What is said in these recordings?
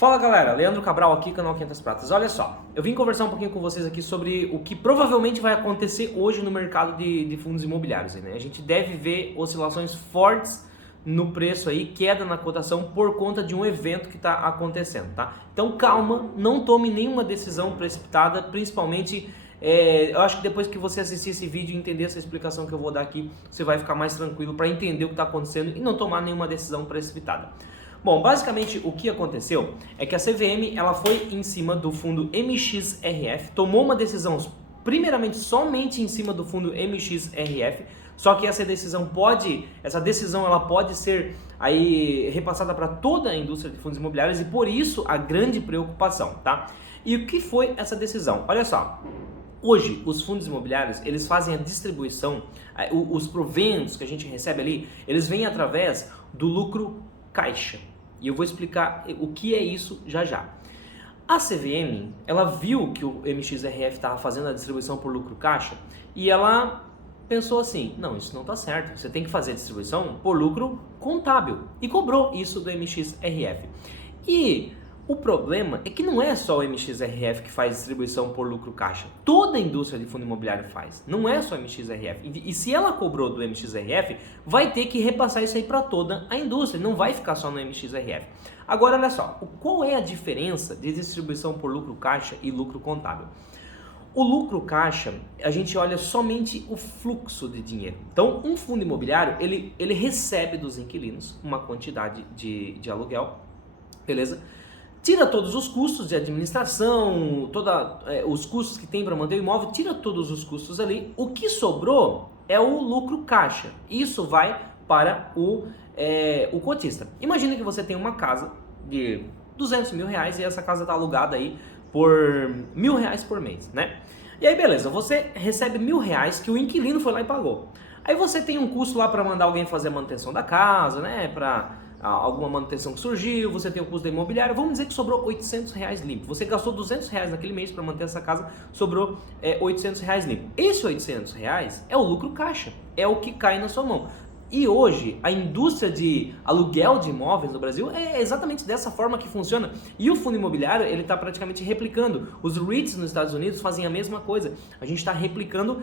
Fala galera, Leandro Cabral aqui, canal 500 Pratas. Olha só, eu vim conversar um pouquinho com vocês aqui sobre o que provavelmente vai acontecer hoje no mercado de fundos imobiliários, né? A gente deve ver oscilações fortes no preço aí, queda na cotação por conta de um evento que está acontecendo, tá? Então calma, não tome nenhuma decisão precipitada, principalmente eu acho que depois que você assistir esse vídeo e entender essa explicação que eu vou dar aqui, você vai ficar mais tranquilo para entender o que está acontecendo e não tomar nenhuma decisão precipitada. Bom, basicamente o que aconteceu é que a CVM ela foi em cima do fundo MXRF, tomou uma decisão primeiramente somente em cima do fundo MXRF, só que essa decisão ela pode ser aí repassada para toda a indústria de fundos imobiliários e por isso a grande preocupação, tá? E o que foi essa decisão? Olha só. Hoje, os fundos imobiliários, eles fazem a distribuição, os proventos que a gente recebe ali, eles vêm através do lucro caixa. E eu vou explicar o que é isso já já. A CVM, ela viu que o MXRF estava fazendo a distribuição por lucro caixa e ela pensou assim, não, isso não está certo, você tem que fazer a distribuição por lucro contábil. E cobrou isso do MXRF. E o problema é que não é só o MXRF que faz distribuição por lucro caixa. Toda a indústria de fundo imobiliário faz. Não é só o MXRF. E se ela cobrou do MXRF, vai ter que repassar isso aí para toda a indústria. Não vai ficar só no MXRF. Agora, olha só. Qual é a diferença de distribuição por lucro caixa e lucro contábil? O lucro caixa, a gente olha somente o fluxo de dinheiro. Então, um fundo imobiliário, ele recebe dos inquilinos uma quantidade de aluguel, beleza? Tira todos os custos de administração, os custos que tem para manter o imóvel, tira todos os custos ali. O que sobrou é o lucro caixa. Isso vai para o cotista. Imagina que você tem uma casa de 200 mil reais e essa casa está alugada aí por R$1.000 por mês, né? E aí beleza, você recebe R$1.000 que o inquilino foi lá e pagou. Aí você tem um custo lá para mandar alguém fazer a manutenção da casa, né? Para alguma manutenção que surgiu, você tem o custo da imobiliária, vamos dizer que sobrou R$800 limpo. Você gastou R$200 naquele mês para manter essa casa, sobrou R$800 limpo. Esse R$800 é o lucro caixa, é o que cai na sua mão. E hoje, a indústria de aluguel de imóveis no Brasil é exatamente dessa forma que funciona. E o fundo imobiliário, ele está praticamente replicando. Os REITs nos Estados Unidos fazem a mesma coisa. A gente está replicando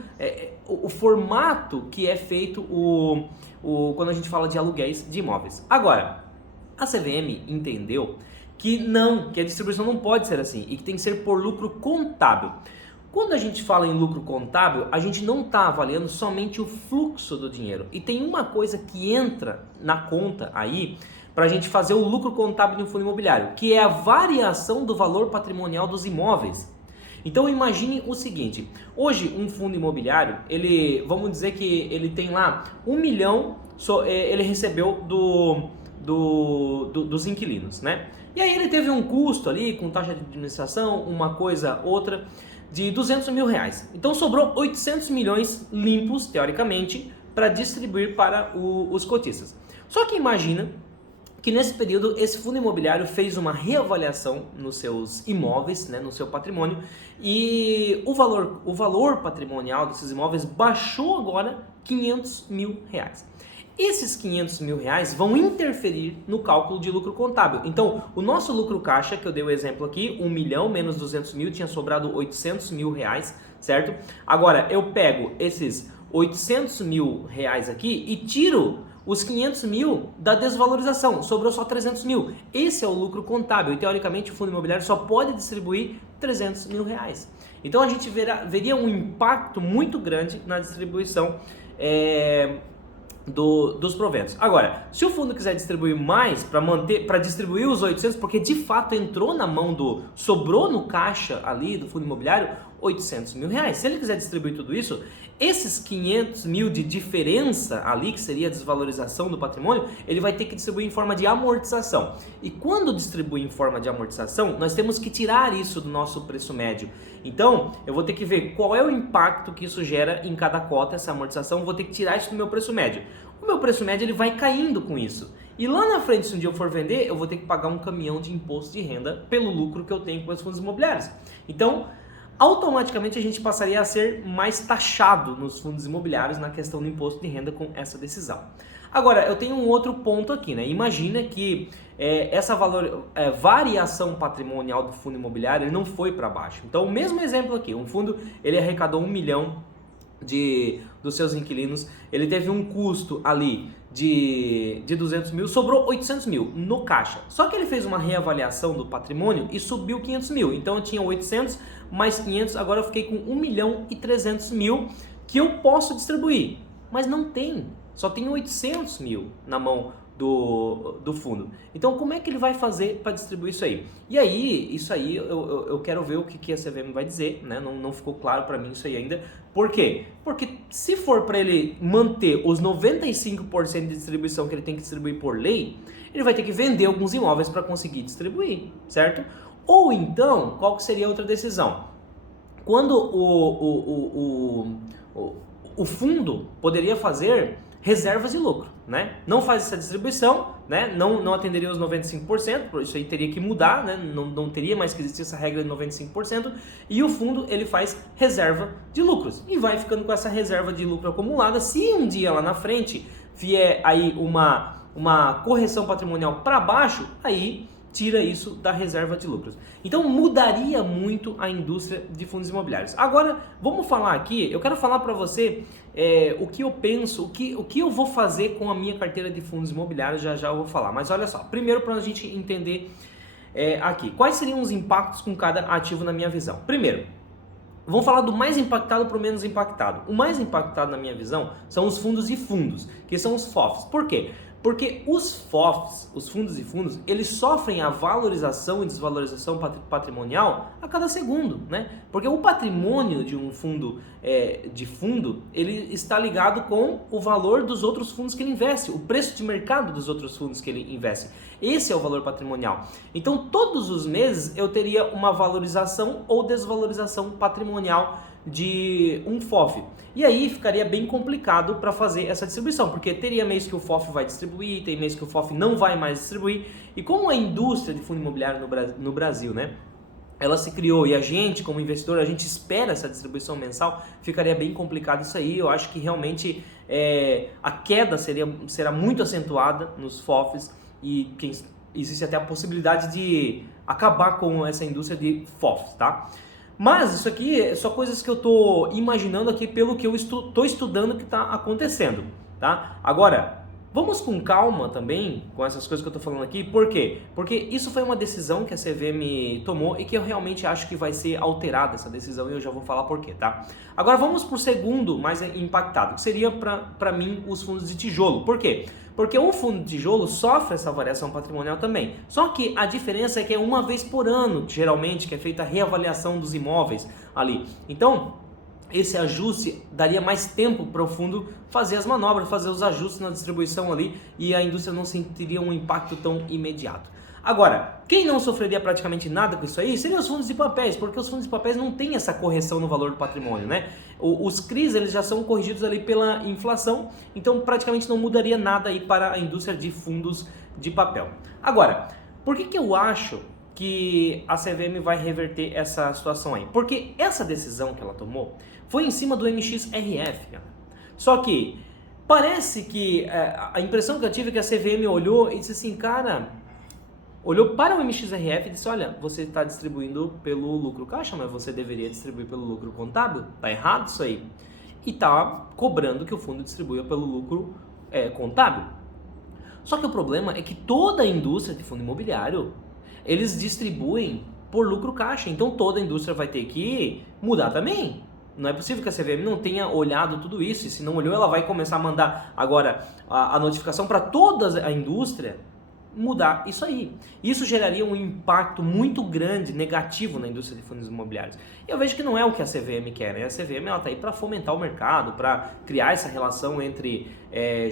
o formato que é feito quando a gente fala de aluguéis de imóveis. Agora, a CVM entendeu que a distribuição não pode ser assim e que tem que ser por lucro contábil. Quando a gente fala em lucro contábil, a gente não está avaliando somente o fluxo do dinheiro. E tem uma coisa que entra na conta aí para a gente fazer o lucro contábil de um fundo imobiliário, que é a variação do valor patrimonial dos imóveis. Então imagine o seguinte, hoje um fundo imobiliário, vamos dizer que ele tem lá 1 milhão, ele recebeu dos inquilinos, né? E aí ele teve um custo ali com taxa de administração, uma coisa, outra, de R$200 mil. Então sobrou 800 milhões limpos, teoricamente, para distribuir para os cotistas. Só que imagina que nesse período esse fundo imobiliário fez uma reavaliação nos seus imóveis, né, no seu patrimônio, e o valor patrimonial desses imóveis baixou agora R$500 mil. Esses R$500 mil vão interferir no cálculo de lucro contábil. Então, o nosso lucro caixa, que eu dei o exemplo aqui, 1 milhão menos 200 mil, tinha sobrado R$800 mil, certo? Agora, eu pego esses R$800 mil aqui e tiro os 500 mil da desvalorização, sobrou só 300 mil. Esse é o lucro contábil e, teoricamente, o fundo imobiliário só pode distribuir 300 mil. Então, a gente veria um impacto muito grande na distribuição dos proventos. Agora, se o fundo quiser distribuir mais para distribuir os 800, porque de fato entrou na mão sobrou no caixa ali do fundo imobiliário 800 mil reais. Se ele quiser distribuir tudo isso, esses 500 mil de diferença ali, que seria a desvalorização do patrimônio, ele vai ter que distribuir em forma de amortização. E quando distribui em forma de amortização, nós temos que tirar isso do nosso preço médio. Então, eu vou ter que ver qual é o impacto que isso gera em cada cota, essa amortização, vou ter que tirar isso do meu preço médio. O meu preço médio ele vai caindo com isso. E lá na frente, se um dia eu for vender, eu vou ter que pagar um caminhão de imposto de renda pelo lucro que eu tenho com os fundos imobiliários. Então, automaticamente a gente passaria a ser mais taxado nos fundos imobiliários na questão do imposto de renda com essa decisão. Agora, eu tenho um outro ponto aqui, né? Imagina que essa variação patrimonial do fundo imobiliário ele não foi para baixo. Então, o mesmo exemplo aqui, um fundo ele arrecadou 1 milhão dos seus inquilinos, ele teve um custo ali de 200 mil, sobrou 800 mil no caixa. Só que ele fez uma reavaliação do patrimônio e subiu 500 mil. Então eu tinha 800 mais 500, agora eu fiquei com 1 milhão e 300 mil que eu posso distribuir. Mas não tem, só tem 800 mil na mão do fundo. Então como é que ele vai fazer para distribuir isso aí? E aí, isso aí eu quero ver o que a CVM vai dizer, né? Não ficou claro para mim isso aí ainda. Por quê? Porque se for para ele manter os 95% de distribuição que ele tem que distribuir por lei, ele vai ter que vender alguns imóveis para conseguir distribuir, certo? Ou então, qual que seria a outra decisão? Quando o fundo poderia fazer reservas de lucro, né? Não faz essa distribuição, né? Não atenderia os 95%, isso aí teria que mudar, né? Não teria mais que existir essa regra de 95%, e o fundo ele faz reserva de lucros e vai ficando com essa reserva de lucro acumulada. Se um dia lá na frente vier aí uma correção patrimonial para baixo, aí tira isso da reserva de lucros. Então mudaria muito a indústria de fundos imobiliários. Agora, vamos falar aqui, eu quero falar para você o que eu penso, o que eu vou fazer com a minha carteira de fundos imobiliários, já eu vou falar. Mas olha só, primeiro para a gente entender aqui, quais seriam os impactos com cada ativo na minha visão. Primeiro, vamos falar do mais impactado para o menos impactado. O mais impactado na minha visão são os fundos de fundos, que são os FOFs. Por quê? Porque os FOFs, os fundos de fundos, eles sofrem a valorização e desvalorização patrimonial a cada segundo, né? Porque o patrimônio de um fundo ele está ligado com o valor dos outros fundos que ele investe, o preço de mercado dos outros fundos que ele investe. Esse é o valor patrimonial. Então, todos os meses eu teria uma valorização ou desvalorização patrimonial de um FOF. E aí ficaria bem complicado para fazer essa distribuição, porque teria mês que o FOF vai distribuir, tem mês que o FOF não vai mais distribuir. E como a indústria de fundo imobiliário no Brasil, né, ela se criou e a gente, como investidor, a gente espera essa distribuição mensal, ficaria bem complicado isso aí. Eu acho que realmente a queda será muito acentuada nos FOFs e existe até a possibilidade de acabar com essa indústria de FOFs, tá? Mas isso aqui é só coisas que eu estou imaginando aqui pelo que eu estou estudando que está acontecendo, tá? Agora, vamos com calma também com essas coisas que eu estou falando aqui. Por quê? Porque isso foi uma decisão que a CVM tomou e que eu realmente acho que vai ser alterada essa decisão e eu já vou falar por quê, tá? Agora vamos para o segundo mais impactado, que seria para mim os fundos de tijolo. Por quê? Porque o fundo de tijolo sofre essa variação patrimonial também. Só que a diferença é que é uma vez por ano, geralmente, que é feita a reavaliação dos imóveis ali. Então, esse ajuste daria mais tempo para o fundo fazer as manobras, fazer os ajustes na distribuição ali e a indústria não sentiria um impacto tão imediato. Agora, quem não sofreria praticamente nada com isso aí seriam os fundos de papéis, porque os fundos de papéis não têm essa correção no valor do patrimônio, né? Os CRIs eles já são corrigidos ali pela inflação, então praticamente não mudaria nada aí para a indústria de fundos de papel. Agora, por que eu acho que a CVM vai reverter essa situação aí? Porque essa decisão que ela tomou foi em cima do MXRF, cara. Só que parece que a impressão que eu tive é que a CVM olhou e disse assim, cara, olhou para o MXRF e disse, olha, você está distribuindo pelo lucro caixa, mas você deveria distribuir pelo lucro contábil, tá errado isso aí. E tá cobrando que o fundo distribua pelo lucro contábil. Só que o problema é que toda a indústria de fundo imobiliário, eles distribuem por lucro caixa, então toda a indústria vai ter que mudar também. Não é possível que a CVM não tenha olhado tudo isso, e se não olhou, ela vai começar a mandar agora a notificação para toda a indústria mudar isso aí. Isso geraria um impacto muito grande, negativo na indústria de fundos imobiliários. E eu vejo que não é o que a CVM quer, né? A CVM está aí para fomentar o mercado, para criar essa relação entre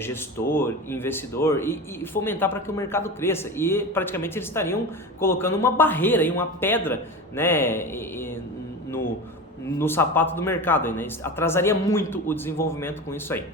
gestor, investidor e fomentar para que o mercado cresça. E praticamente eles estariam colocando uma barreira e uma pedra, né, no sapato do mercado, né? Atrasaria muito o desenvolvimento com isso aí.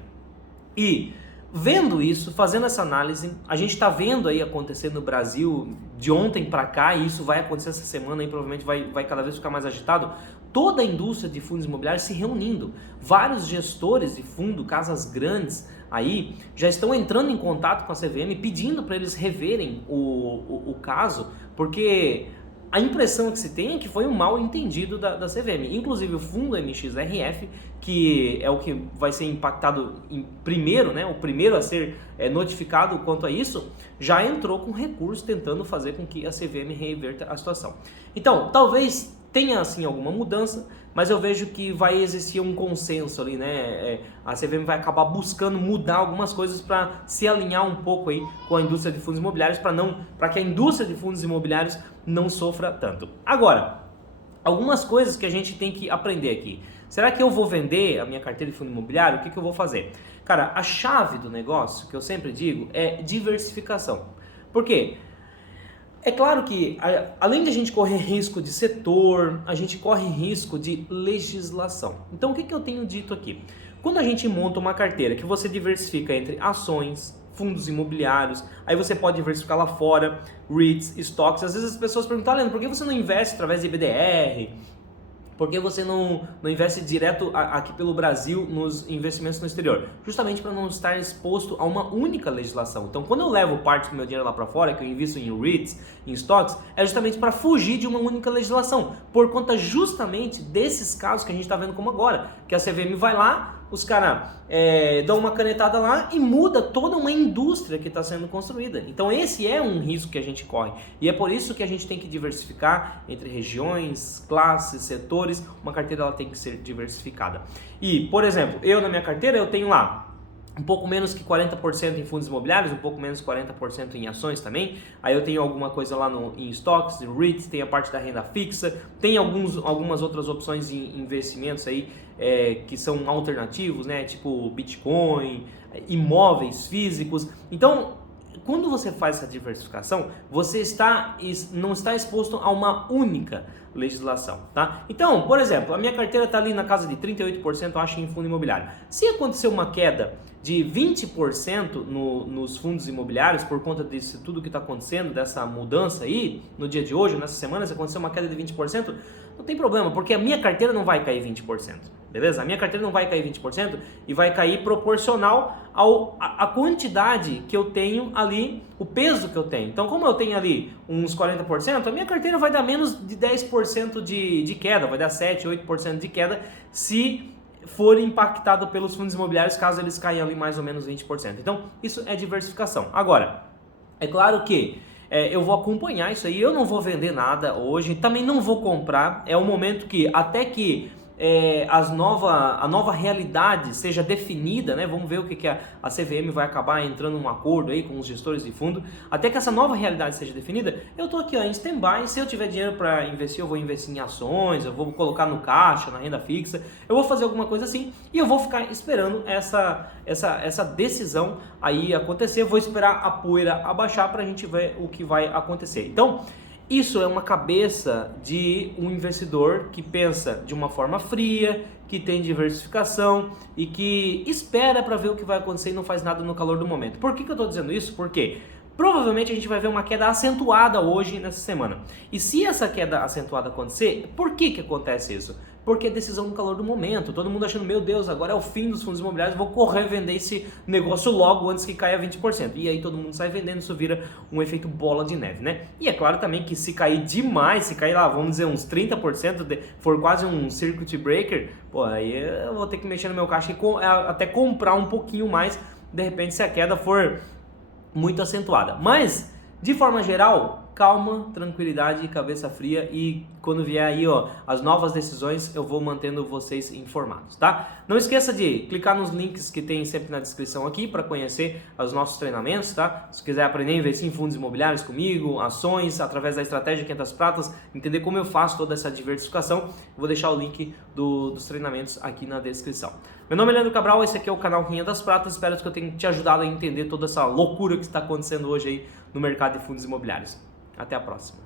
E vendo isso, fazendo essa análise, a gente está vendo aí acontecer no Brasil de ontem para cá, e isso vai acontecer essa semana e provavelmente vai cada vez ficar mais agitado, toda a indústria de fundos imobiliários se reunindo. Vários gestores de fundo, casas grandes aí, já estão entrando em contato com a CVM pedindo para eles reverem o caso, porque a impressão que se tem é que foi um mal entendido da CVM. Inclusive o fundo MXRF, que é o que vai ser impactado primeiro, né, o primeiro a ser notificado quanto a isso, já entrou com recurso tentando fazer com que a CVM reverta a situação. Então, talvez tenha assim alguma mudança, mas eu vejo que vai existir um consenso ali, né? A CVM vai acabar buscando mudar algumas coisas para se alinhar um pouco aí com a indústria de fundos imobiliários, para que a indústria de fundos imobiliários não sofra tanto. Agora, algumas coisas que a gente tem que aprender aqui. Será que eu vou vender a minha carteira de fundo imobiliário? O que eu vou fazer? Cara, a chave do negócio, que eu sempre digo, é diversificação. Por quê? É claro que, além de a gente correr risco de setor, a gente corre risco de legislação. Então, o que eu tenho dito aqui? Quando a gente monta uma carteira que você diversifica entre ações, fundos imobiliários, aí você pode diversificar lá fora, REITs, estoques. Às vezes as pessoas perguntam, Leandro, por que você não investe através de BDR? Por que você não investe direto aqui pelo Brasil nos investimentos no exterior? Justamente para não estar exposto a uma única legislação. Então, quando eu levo parte do meu dinheiro lá para fora, que eu invisto em REITs, em stocks, é justamente para fugir de uma única legislação. Por conta justamente desses casos que a gente está vendo como agora. Que a CVM vai lá, os caras dão uma canetada lá e muda toda uma indústria que está sendo construída. Então esse é um risco que a gente corre. E é por isso que a gente tem que diversificar entre regiões, classes, setores. Uma carteira ela tem que ser diversificada. E, por exemplo, eu na minha carteira eu tenho lá um pouco menos que 40% em fundos imobiliários, um pouco menos que 40% em ações também. Aí eu tenho alguma coisa lá em estoques, em REITs, tem a parte da renda fixa, tem algumas outras opções em investimentos aí que são alternativos, né? Tipo Bitcoin, imóveis físicos. Então, quando você faz essa diversificação, você não está exposto a uma única legislação, tá? Então, por exemplo, a minha carteira está ali na casa de 38%, eu acho, em fundo imobiliário. Se acontecer uma queda de 20% nos fundos imobiliários por conta disso tudo que está acontecendo, dessa mudança aí, no dia de hoje, nessa semana, se acontecer uma queda de 20%, não tem problema, porque a minha carteira não vai cair 20%, beleza? A minha carteira não vai cair 20% e vai cair proporcional à quantidade que eu tenho ali, o peso que eu tenho. Então, como eu tenho ali uns 40%, a minha carteira vai dar menos de 10% de queda, vai dar 7, 8% de queda se for impactado pelos fundos imobiliários, caso eles caiam ali mais ou menos 20%. Então, isso é diversificação. Agora, é claro que eu vou acompanhar isso aí, eu não vou vender nada hoje, também não vou comprar, é o momento que, até que a nova realidade seja definida, né? Vamos ver o que a CVM vai acabar entrando num acordo aí com os gestores de fundo. Até que essa nova realidade seja definida, eu tô aqui em stand-by. Se eu tiver dinheiro para investir, eu vou investir em ações, eu vou colocar no caixa, na renda fixa, eu vou fazer alguma coisa assim e eu vou ficar esperando essa decisão aí acontecer. Vou esperar a poeira abaixar para a gente ver o que vai acontecer. Então, isso é uma cabeça de um investidor que pensa de uma forma fria, que tem diversificação e que espera para ver o que vai acontecer e não faz nada no calor do momento. Por que eu estou dizendo isso? Porque provavelmente a gente vai ver uma queda acentuada hoje nessa semana. E se essa queda acentuada acontecer, por que acontece isso? Porque é decisão no calor do momento. Todo mundo achando, meu Deus, agora é o fim dos fundos imobiliários, vou correr vender esse negócio logo antes que caia 20%. E aí todo mundo sai vendendo, isso vira um efeito bola de neve, né? E é claro também que se cair demais, se cair lá, vamos dizer, uns 30%, for quase um circuit breaker, pô, aí eu vou ter que mexer no meu caixa e até comprar um pouquinho mais, de repente, se a queda for muito acentuada. Mas, de forma geral, calma, tranquilidade e cabeça fria, e quando vier aí as novas decisões, eu vou mantendo vocês informados, tá? Não esqueça de clicar nos links que tem sempre na descrição aqui para conhecer os nossos treinamentos, tá? Se quiser aprender a investir em fundos imobiliários comigo, ações, através da estratégia 500 pratas, entender como eu faço toda essa diversificação, eu vou deixar o link dos treinamentos aqui na descrição. Meu nome é Leandro Cabral, esse aqui é o canal 500 pratas, espero que eu tenha te ajudado a entender toda essa loucura que está acontecendo hoje aí no mercado de fundos imobiliários. Até a próxima.